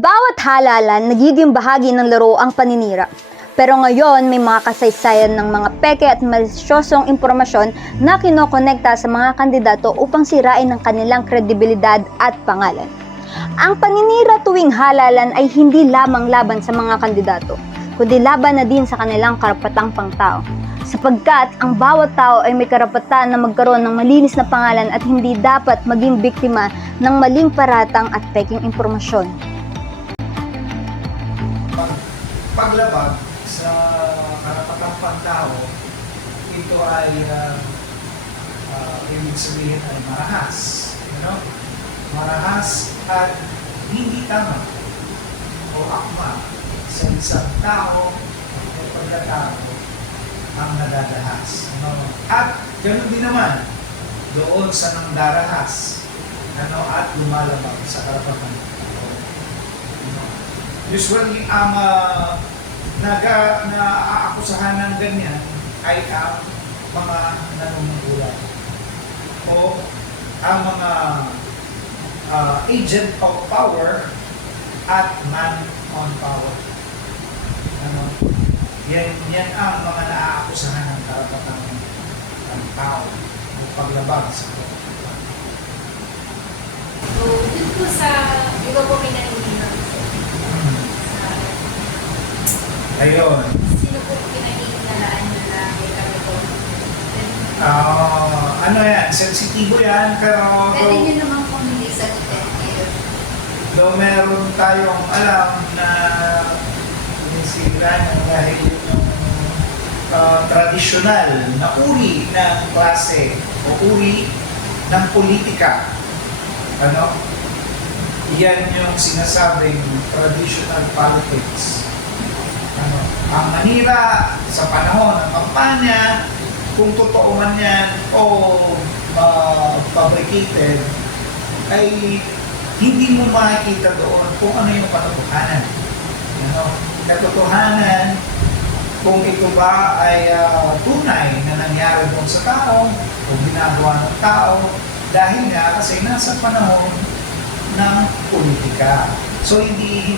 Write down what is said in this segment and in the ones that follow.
Bawat halalan, nagiging bahagi ng laro ang paninira. Pero ngayon, may mga kasaysayan ng mga peke at malisyosong impormasyon na kinokonekta sa mga kandidato upang sirain ang kanilang kredibilidad at pangalan. Ang paninira tuwing halalan ay hindi lamang laban sa mga kandidato, kundi laban na din sa kanilang karapatang pangtao. Sapagkat ang bawat tao ay may karapatan na magkaroon ng malinis na pangalan at hindi dapat maging biktima ng maling paratang at peking impormasyon. Paglabag sa karapatang pantao, ito ay ibig sabihin ay marahas. Marahas at hindi tama o akma sa isang tao o pagkatao ang nadadahas. At ganoon din naman doon sa nangdarahas at lumalabag sa karapatang pantao. Usually, ang naaakusahan ng ganyan ay ang mga nanunungkulan o ang mga agent of power at man on power. Yan ang mga naaakusahan ng karapatang ng tao o paglabag sa karapatang. So, dun po sa, di ba po may naninilang? Ayun. Sino po pinaninilalaan nyo na may kami po? Ano yan? Sensitibo yan, pero Pwede nyo naman po hindi sagutin ngayon. though meron tayong alam na sinisira ng dahil yung tradisyonal na uri ng klase o uri ng politika. Yan yung sinasabing traditional politics. Ang manira sa panahon ng kampanya, kung totoo man yan o fabricated, ay hindi mo makikita doon kung ano yung katotohanan. Katotohanan, kung ito ba ay tunay na nangyari doon sa tao o ginagawa ng tao, dahil nga kasi nasa panahon ng politika. So hindi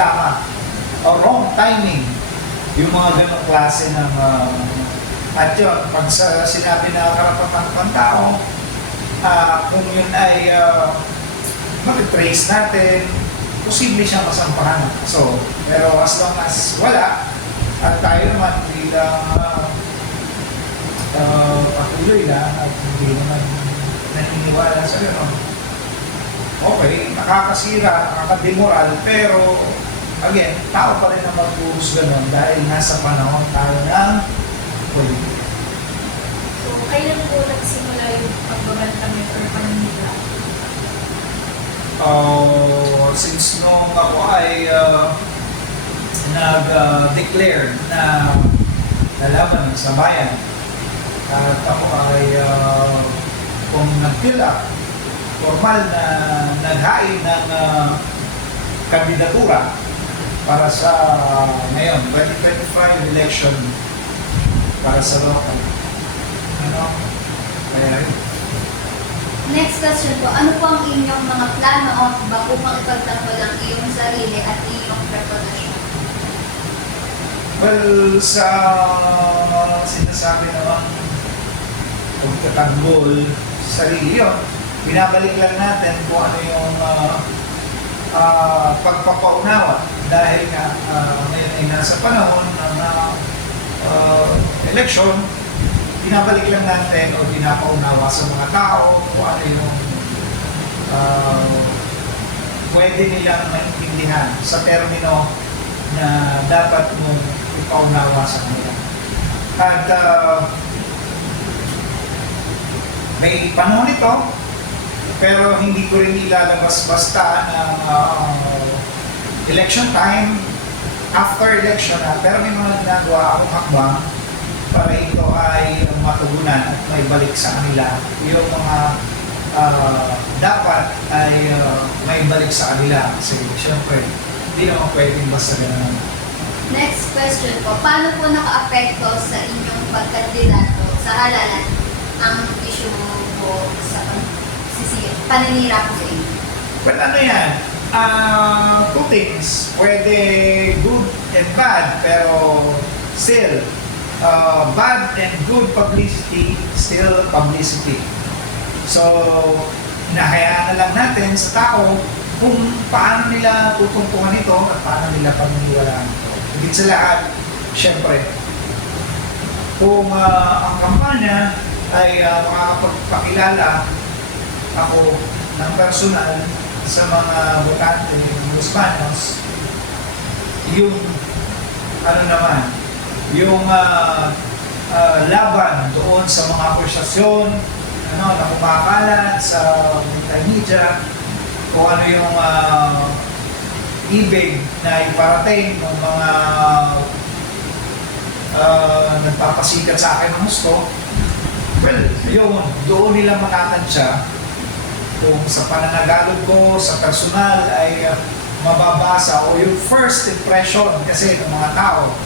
tama o wrong timing yung mga ganong klase ng at yun, pag sinabi na karapatang pantao, kung yun ay mag-trace natin, posible siyang masampahan. So, pero as long as wala, at tayo naman bilang patuloy lang at hindi naman naniniwala sa gano'n, okay, nakakasira, nakakademoral, pero again, tao pa rin ang magpuhusga nun dahil nasa panahon tayo ng politika. So, kailan po nagsimula yung pagbabantamit or paninira? Since nung ako ay nag-declare na lalaban sa bayan, at ako ay kung nag-fill up, formal na naghain ng kandidatura para sa ngayon, 2025 election para sa local. Kaya Next question po, ano po ang inyong mga plano o ba upang ipagtanggol ang iyong sarili at iyong reputasyon? well, sa sinasabi naman pagtatanggol sa sarili yun, binabalik lang natin kung ano yung pagpapaunawa dahil nga ngayon ay nasa panahon ng eleksyon, binabalik lang natin o pinapaunawa sa mga tao kung ano yung pwede nilang maintindihan sa termino na dapat mong ipaunawa sa kanila. At may panahon ito, pero hindi ko rin ilalabas basta ng election time, after election pero may mga ginagawa akong hakbang para ito ay matugunan at may balik sa kanila yung mga dapat ay may balik sa kanila kasi syempre hindi naman pwedeng basta ganun. Next question po, paano po naka-apekto sa inyong pagkandidato sa halalan ang issue po sa paninira po sa inyo? Well, ano yan? Two things. Pwede good and bad, pero still, bad and good publicity, still publicity. So, hinahayaan na lang natin sa tao kung paano nila tutuntungan ito at paano nila paniniwalaan ito. Higit sa lahat, syempre, kung ang kampanya ay makakapagpakilala ako ng personal sa mga botante ng Hispanos, yung yung laban doon sa mga akusasyon na kumakalat sa multimedia, kung ano yung ibig na iparating ng mga nagpapasikat sa akin ng gusto. Well, yun, doon nila matatansya kung sa pananagalog ko, sa personal ay mababasa o yung first impression kasi ng mga tao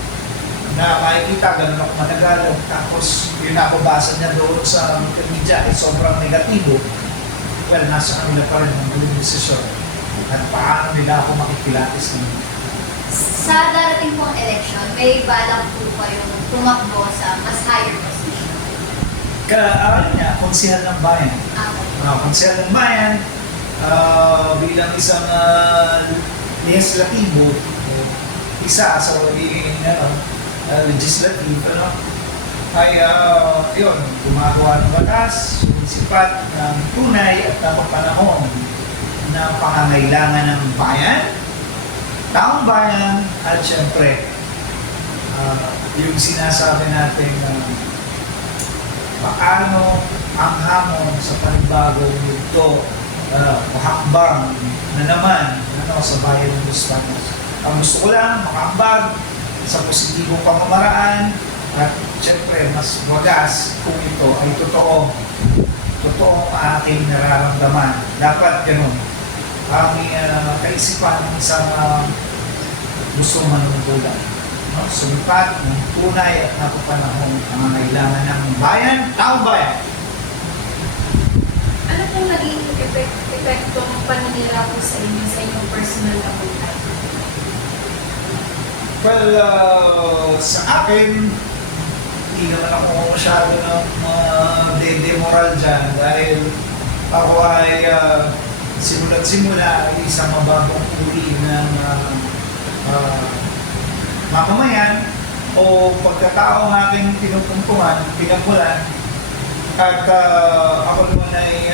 na makikita ganun ako managalog, tapos yung nababasa niya doon sa media ay sobrang negatibo. Well, nasa kanila pa rin ang huling desisyon at paano nila ako makikilatis ng Sa darating pong election, may balak po kayong tumakbo sa mas higher position? Kaaral niya, konsehal ng bayan. Konsehal ng bayan, bilang isang legislatibo, isa sa magiging legislative, ay yun, gumagawa ng batas, sumisipat ng tunay at napapanahon na pangangailangan ng bayan, taong bayan, at syempre, yung sinasabi natin paano ang hamon sa panibagong yugto, hakbang na naman sa bayan ng Hispanos. Ang gusto ko lang, makambag sa positibong pamamaraan at syempre mas wagas kung ito ay totoo ang aking nararamdaman. Dapat ganun ang kaisipan ng isang gustong manunungkulan. Sumipat ng tunay at napapanahong pangangailangan ng bayan, taong bayan. Ano pong naging epektong paninira po sa inyo sa inyong personal na buhay? Well, sa akin, hindi naman ako masyado ng de-demoral dyan dahil ako ay simula't simula ay isang mababang uri ng mamamayan o pagkatao ng aking pinagmulan at ako naman ay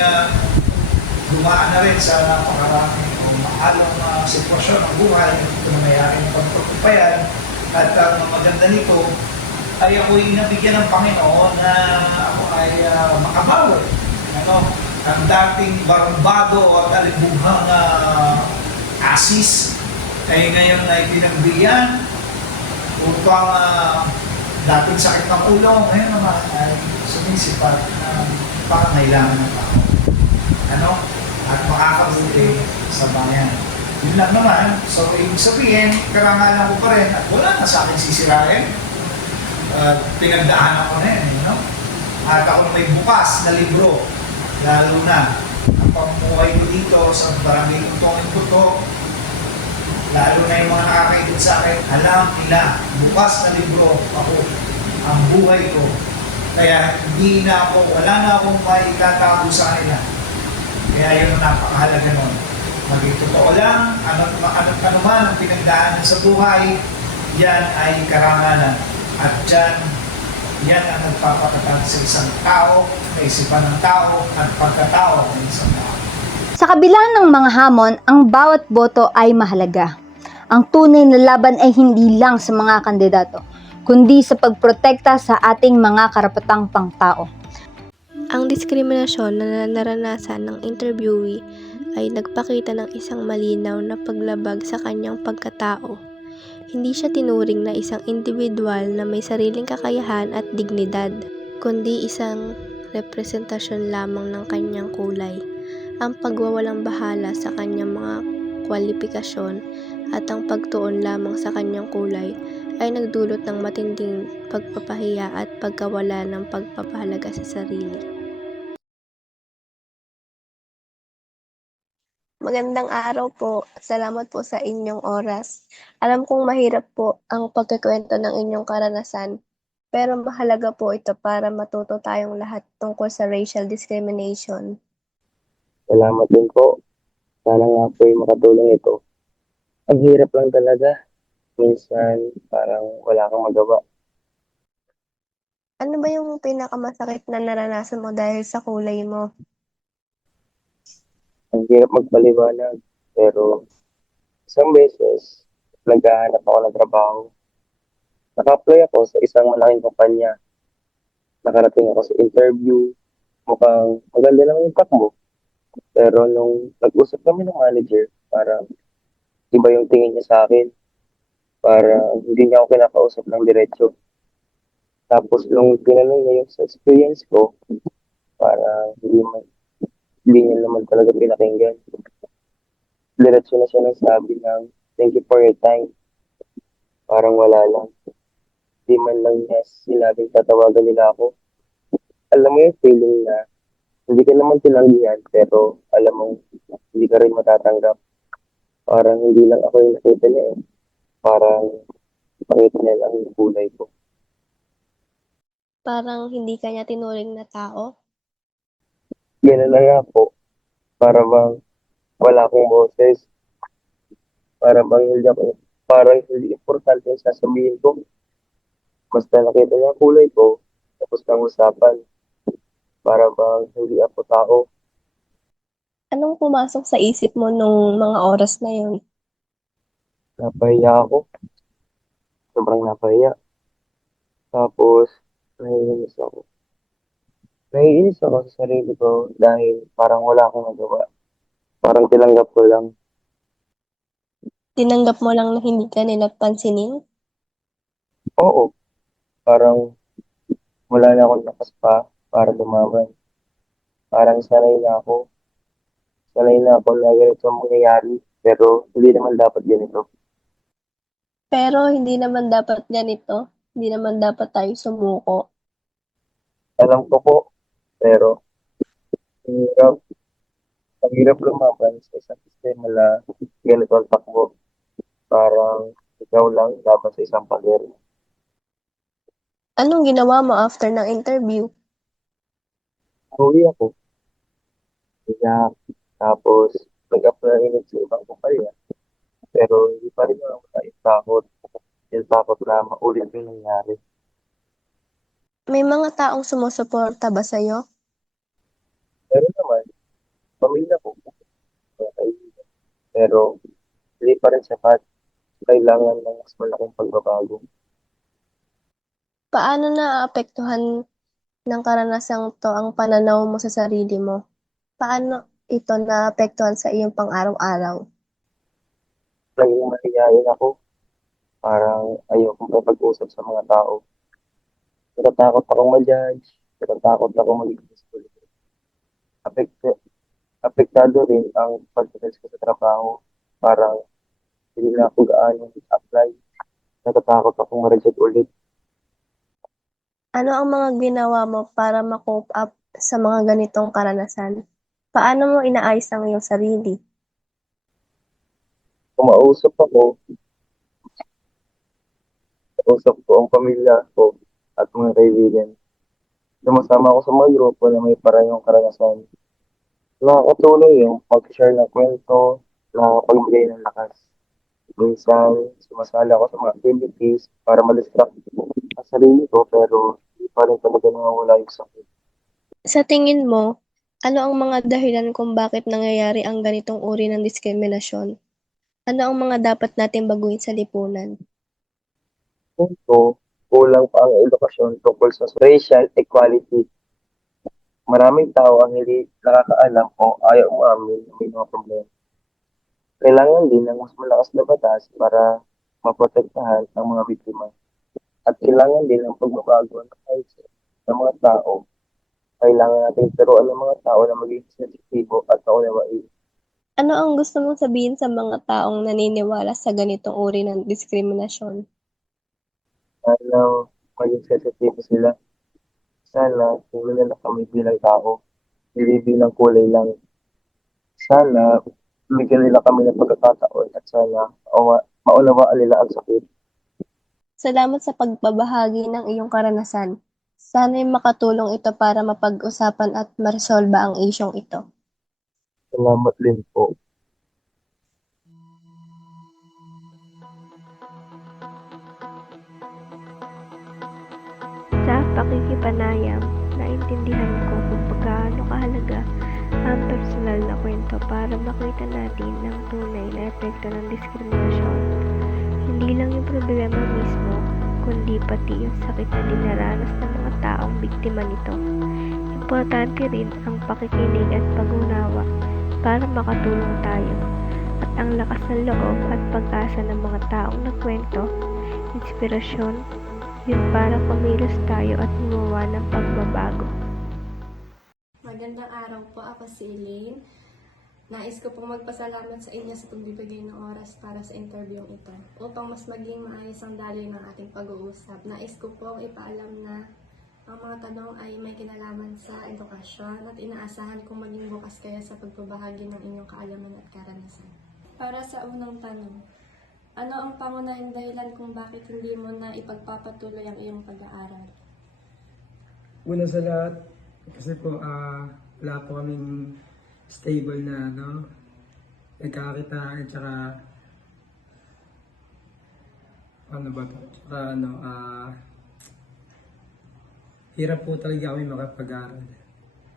dumaan na rin sa napakaraming o maalong sitwasyon ng buhay ito na may aking pagpagpapayan at ang maganda nito ay ako'y nabigyan ng Panginoon na ako ay makabawi. Ang dating barumbado at alibughang asis ay ngayon ay pinagbigyan upang dating sakit ng ulo, ngayon naman ay sumisipat ng pangangailangan ng tao. At makakabuti sa bayan. Yun lang naman. So, ibig sabihin, karangalan ko pa rin at wala na sa akin sisirain. Pinagdaanan ko na yan, At ako may bukas na libro, lalo na ang pamuhay ko dito sa barangay Utongin Puto, lalo na yung mga nakakaintod sa akin, alam nila, bukas na libro ako, ang buhay ko. Kaya wala na akong maitatago sa kanila. Kaya yun ang napakahalaga nun. Maging totoo lang, ano man ang pinagdaanan sa buhay, yan ay karangalan. At yan ang nagpapatatag sa isang tao, kaisipan ng tao, at pagkatao ng isang tao. Sa kabila ng mga hamon, ang bawat boto ay mahalaga. Ang tunay na laban ay hindi lang sa mga kandidato, kundi sa pagprotekta sa ating mga karapatang pangtao. Ang diskriminasyon na naranasan ng interviewee ay nagpakita ng isang malinaw na paglabag sa kanyang pagkatao. Hindi siya tinuring na isang individual na may sariling kakayahan at dignidad, kundi isang representasyon lamang ng kanyang kulay. Ang pagwawalang bahala sa kanyang mga kwalifikasyon at ang pagtuon lamang sa kanyang kulay ay nagdulot ng matinding pagpapahiya at pagkawala ng pagpapahalaga sa sarili. Magandang araw po. Salamat po sa inyong oras. Alam kong mahirap po ang pagkukuwento ng inyong karanasan, pero mahalaga po ito para matuto tayong lahat tungkol sa racial discrimination. Salamat din po. Sana nga po yung makatulong ito. Ang hirap lang talaga. Minsan parang wala kang magawa. Ano ba yung pinakamasakit na naranasan mo dahil sa kulay mo? Ang hirap magpaliwanag. Pero isang beses, naghahanap ako ng trabaho. Naka-apply ako sa isang malaking kumpanya. Nakarating ako sa interview. Mukhang maganda naman yung takbo. Pero nung nag-usap kami ng manager, parang iba yung tingin niya sa akin. Parang hindi niya ako kinakausap ng diretso. Tapos nung tinanong niya yung sa experience ko, parang hindi niya naman talaga pinakinggan. Diretso na siya nagsabi ng thank you for your time. Parang wala lang. Di man lang niya sinabing tatawagan nila ako. Alam mo yung feeling na hindi ka naman tinanggihan pero alam mo hindi ka rin matatanggap. Parang hindi lang ako yung nakita niya eh. Parang pakita niya lang yung kulay ko. Parang hindi ka niya tinuring na tao? Ganun na nga po. Para bang wala akong boses. Para bang hindi ako, parang hindi importante yung sasabihin ko. Basta nakita niya ang kulay ko, tapos ng usapan. Para bang hindi ako tao. Anong pumasok sa isip mo nung mga oras na yun? Napahiya ako. Sobrang napahiya. Tapos, naiinis ako. Naiinis ako sa sarili ko dahil parang wala akong nagawa. Parang tinanggap ko lang. Tinanggap mo lang na hindi ka nila pansinin? Oo, parang wala na akong lakas pa para lumaban. Parang sanay na ako. Sanay na ako na ganito ang mangyayari. Pero hindi naman dapat ganito. Pero hindi naman dapat ganito. Hindi naman dapat tayo sumuko. Alam ko po, pero ang hirap, ang hirap lumaban sa isang sistema na ganito ang takbo. Parang ikaw lang laban sa isang pader. Anong ginawa mo after ng interview? Huli ako. Kaya, tapos nag-apply ulit sa ibang kumpanya. Pero hindi pa rin nawawala yung takot. Yung takot na maulit yung nangyari. May mga taong sumusuporta ba sa'yo? Pero naman, pamilya ko, mga kaibigan. Pero hindi pa rin sapat. Kailangan ng mas malaking pagbabago. Paano naaapektuhan ng karanasang to ang pananaw mo sa sarili mo? Paano ito naapektuhan sa iyong pang-araw-araw? Naging mahihayin ako. Parang ayokong kapag-usap sa mga tao. Natatakot akong ma-judge. Natatakot akong maging disqualified. Apekto, apektado rin ang pagdating ko sa trabaho. Parang hindi na ako gaano apply. Natatakot akong ma-reject ulit. Ano ang mga ginawa mo para ma-cope up sa mga ganitong karanasan? Paano mo inaayos ang iyong sarili? Kumausap ako, kausap ko ang pamilya ko at mga kaibigan. Sumasama ako sa mga grupo na may parehong karanasan. Nakakatulong yung pag-share ng kwento, nakakapagbigay ng lakas. Minsan, sumasali ako sa mga activities para ma-distract ang sarili ko pero hindi pa rin talaga nawawala yung sakit. Sa tingin mo, ano ang mga dahilan kung bakit nangyayari ang ganitong uri ng diskriminasyon? Ano ang mga dapat natin baguhin sa lipunan? Punto, kulang pa ang edukasyon tungkol sa racial equality. Maraming tao ang hindi nakakaalam o ayaw umamin ng may mga problema. Kailangan din ng mas malakas na batas para maprotektahan ang mga biktima. At kailangan din ng pagbabago ng mindset ng mga tao. Kailangan natin turuan ng mga tao na maging sensitibo at kaunawain. Ano ang gusto mong sabihin sa mga taong naniniwala sa ganitong uri ng diskriminasyon? Sana maging sensitibo sila. Sana tingnan nila kami bilang tao, hindi bilang kulay lang. Sana bigyan nila kami ng pagkakataon at sana maunawaan nila ang sakit. Salamat sa pagbabahagi ng iyong karanasan. Sana'y makatulong ito para mapag-usapan at maresolba ang isyong ito. Salamat din po. Sa pakikipanayam, naintindihan ko kung gaano kahalaga ang personal na kwento para makita natin ang tunay na epekto ng diskriminasyon. Hindi lang yung problema mismo, kundi pati yung sakit na dinaranas ng mga taong biktima nito. Importante rin ang pakikinig at pag-unawa para makatulong tayo. At ang lakas ng loob at pag-asa ng mga taong nagkwento, inspirasyon, yun para kumilos tayo at gumawa ng pagbabago. Magandang araw po, ako si Elaine. Nais ko pong magpasalamat sa inyo sa pagbibigay ng oras para sa interview ito. Upang mas maging maayos ang daloy ng ating pag-uusap, nais ko pong ipaalam na ang mga tanong ay may kinalaman sa edukasyon at inaasahan kong maging bukas kayo sa pagbabahagi ng inyong kaalaman at karanasan. Para sa unang tanong, ano ang pangunahing dahilan kung bakit hindi mo na ipagpapatuloy ang iyong pag-aaral? Una sa lahat, kasi po wala po kaming stable na nagkakakitaan at saka ano ba to? Tsaka hirap po talaga kami makapag-aral.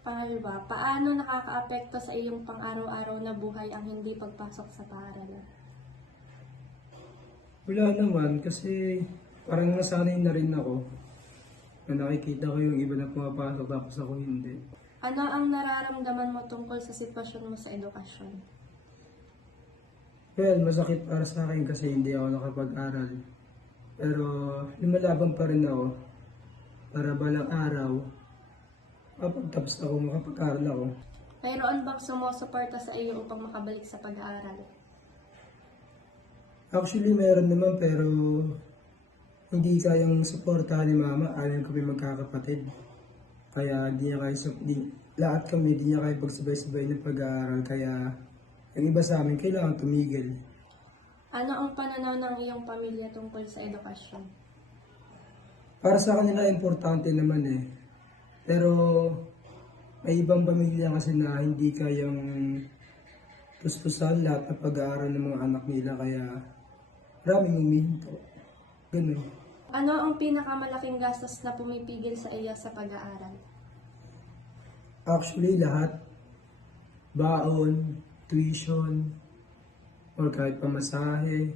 Pangalawa, paano nakakaapekto sa iyong pang-araw-araw na buhay ang hindi pagpasok sa paaralan? Wala naman kasi parang nasanay na rin ako na nakikita ko yung iba na pumapasok tapos ako hindi. Ano ang nararamdaman mo tungkol sa sitwasyon mo sa edukasyon? Well, masakit para sa akin kasi hindi ako nakapag-aral. Pero lumalaban pa rin ako para balang araw kapag ako makapag-aral ako. Mayroon bang sumusuporta sa iyo upang makabalik sa pag-aaral? Actually, meron naman pero hindi kayang suportahan ni Mama. Alam kami magkakapatid. Kaya lahat kami di niya kaya pagsabay-sabay ng pag-aaral. Kaya yung iba sa amin kailangan tumigil. Ano ang pananaw ng iyong pamilya tungkol sa edukasyon? Para sa kanila, importante naman eh. Pero may ibang pamilya kasi na hindi kayang tustusan lahat ng pag-aaral ng mga anak nila. Kaya maraming humihinto. Ganun. Ano ang pinakamalaking gastos na pumipigil sa iyo sa pag-aaral? Actually, lahat. Baon, tuition, or kahit pamasahe.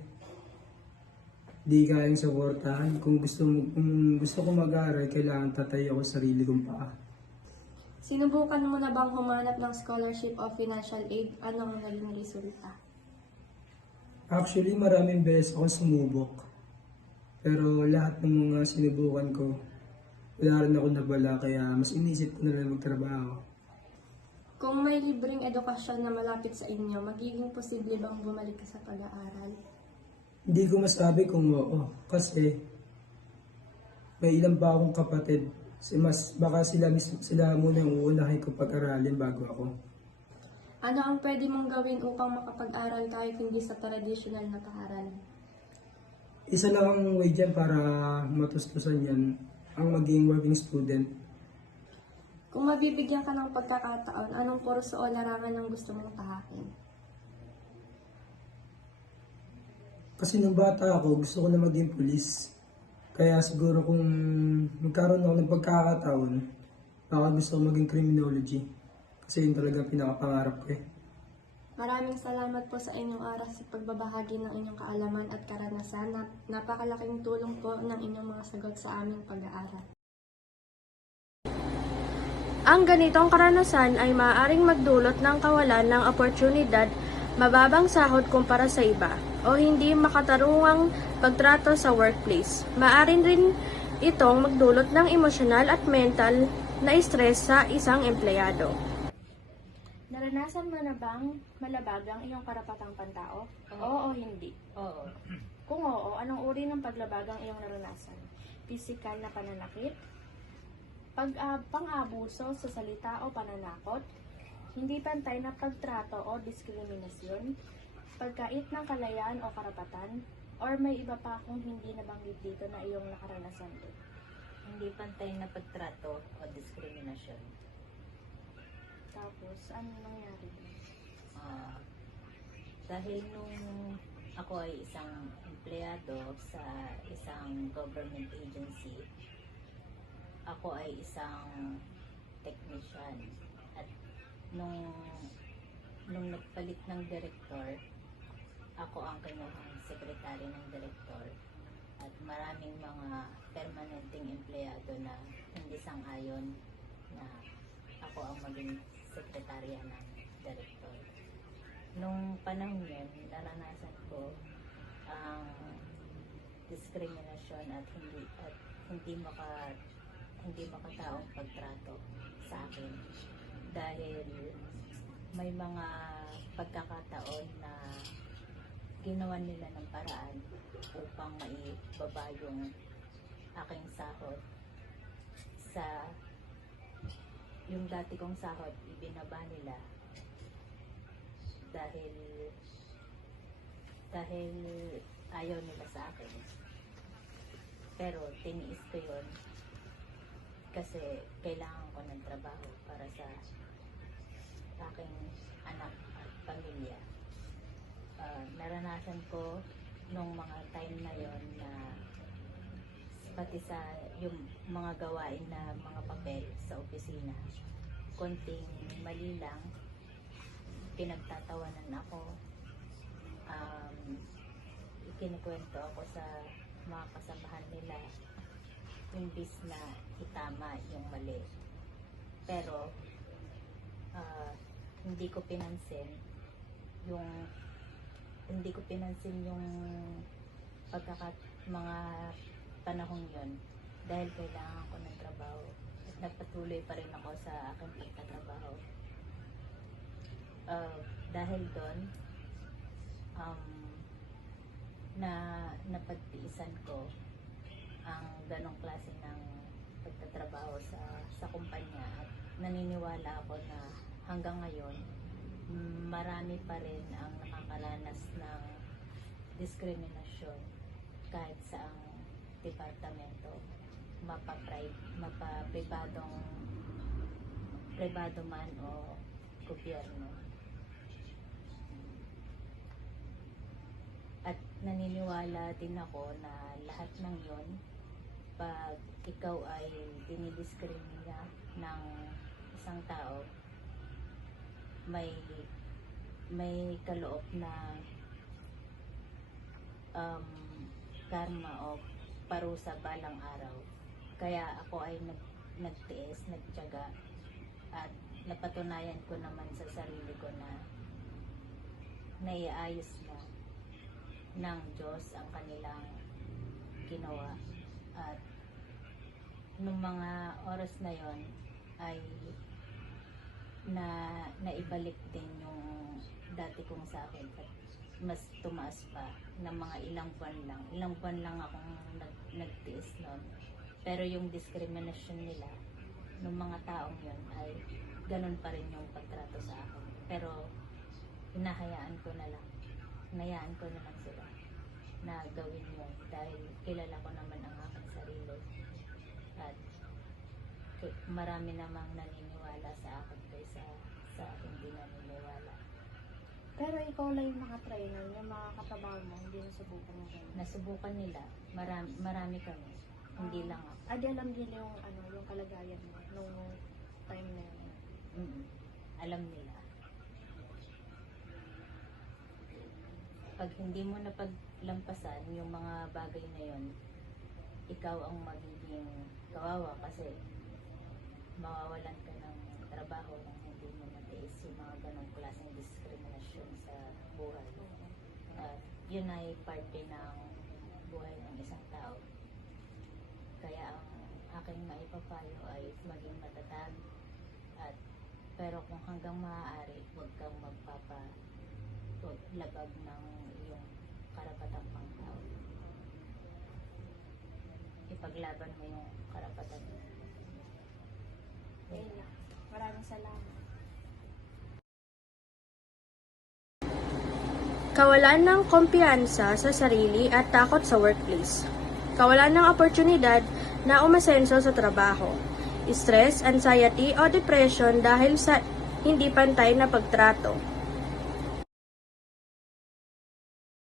Di kayang suportahan. Kung gusto ko mag-aaral, kailangan tatay ako sa sarili kong paa. Sinubukan mo na bang humanap ng scholarship o financial aid? Ano ang naging resulta? Actually, maraming beses ako sumubok. Pero lahat ng mga sinubukan ko, wala rin ako nabala. Kaya mas inisip ko na lang magtrabaho. Kung may libreng edukasyon na malapit sa inyo, magiging posible bang bumalik ka sa pag-aaral? Hindi ko masabi kung oo. Kasi may ilan pa akong kapatid. Baka sila muna yung uunahin ko pag-aralin bago ako. Ano ang pwede mong gawin upang makapag-aral kahit hindi sa traditional na paaralan? Isa lang ang way dyan para matustusan yan, ang maging working student. Kung mabibigyan ka ng pagkakataon, anong kurso o larangan ang gusto mong tahakin? Kasi nung bata ako, gusto ko na maging pulis. Kaya siguro kung magkaroon ako ng pagkakataon, baka gusto ko maging criminology. Kasi yun talaga pinakapangarap ko eh. Maraming salamat po sa inyong oras sa pagbabahagi ng inyong kaalaman at karanasan. Napakalaking tulong po ng inyong mga sagot sa aming pag-aaral. Ang ganitong karanasan ay maaaring magdulot ng kawalan ng oportunidad, mababang sahod kumpara sa iba, o hindi makatarungang pagtrato sa workplace. Maaaring rin itong magdulot ng emosyonal at mental na stress sa isang empleyado. Naranasan mo na bang malabag ang iyong karapatang pantao? Oo o hindi? Oo. Kung oo, anong uri ng paglabag ang iyong naranasan? Pisikal na pananakit? Pang-abuso sa salita o pananakot? hindi pantay na pagtrato o diskriminasyon, pagkait ng kalayaan o karapatan, or may iba pa akong hindi nabanggit dito na iyong nakaranasan din? Hindi pantay na pagtrato o diskriminasyon. Tapos, ano nangyari din? Dahil nung ako ay isang empleyado sa isang government agency, ako ay isang technician. At nung nagpalit ng director, ako ang kinuhang sekretary ng director. At maraming mga permanenteng empleyado na hindi sang-ayon na ako ang maging sekretarya ng director. Nung panahon yun, naranasan ko ang diskriminasyon at hindi makataong pagtrato sa akin dahil may mga pagkakataon na ginawa nila ng paraan upang maibaba yung aking sahod sa yung dati kong sahod, ibinaba nila dahil ayaw nila sa akin. Pero tiniis ko yun kasi kailangan ko ng trabaho para sa aking anak at pamilya. Naranasan ko nung mga time na yon na pati sa yung mga gawain na mga papel sa opisina, konting mali lang, pinagtatawanan ako, ikinikwento ako sa mga kasamahan nila imbis na itama yung mali. Pero hindi ko pinansin yung mga panahon yon dahil kailangan ko ng trabaho at nagpatuloy pa rin ako sa aking pagtatrabaho. Dahil doon na napagtiisan ko ang ganong klase ng pagtatrabaho sa kumpanya at naniniwala ako na hanggang ngayon marami pa rin ang nakakaranas ng diskriminasyon kahit sa ang departamento, pribado man o gobyerno. At naniniwala din ako na lahat ng yon, pag ikaw ay dinidiscrimina ng isang tao, may kaloob na karma o parusa balang araw. Kaya ako ay nagtiis, nagtiyaga at napatunayan ko naman sa sarili ko na naiayos na ng Diyos ang kanilang ginawa. At nung mga oras na yon ay naibalik din yung dati kong sahod at mas tumaas pa ng mga ilang buwan lang akong nagtiis noon. Pero yung diskriminasyon nila ng mga taong yon ay ganun pa rin yung pagtrato sa akin. Pero hinahayaan ko na lang sila na gawin mo dahil kilala ko naman ang aking sarili at marami namang naniniwala sa akin kaysa sa hindi naniniwala. Pero ikaw lang yung nakatry na, yung mga katrabaho mo, hindi nasubukan mo ganun. Nasubukan nila, marami kami, hindi lang ako. Di alam nila yung kalagayan mo nung time na yun. Alam nila. Pag hindi mo na paglampasan yung mga bagay na yon, ikaw ang magiging kawawa kasi mawawalan ka ng trabaho kung hindi mo matiis yung mga ganong klaseng diskriminasyon sa buhay. Yun ay parte ng buhay ng isang tao. Kaya ang aking maipapayo ay maging matatag pero kung hanggang maaari, huwag kang labag ng iyong karapatang pangtao. Ipaglaban mo yung karapatan mo. Ayun lang. Maraming salamat. kawalan ng kumpiyansa sa sarili at takot sa workplace, kawalan ng oportunidad na umasenso sa trabaho, stress, anxiety o depression dahil sa hindi pantay na pagtrato,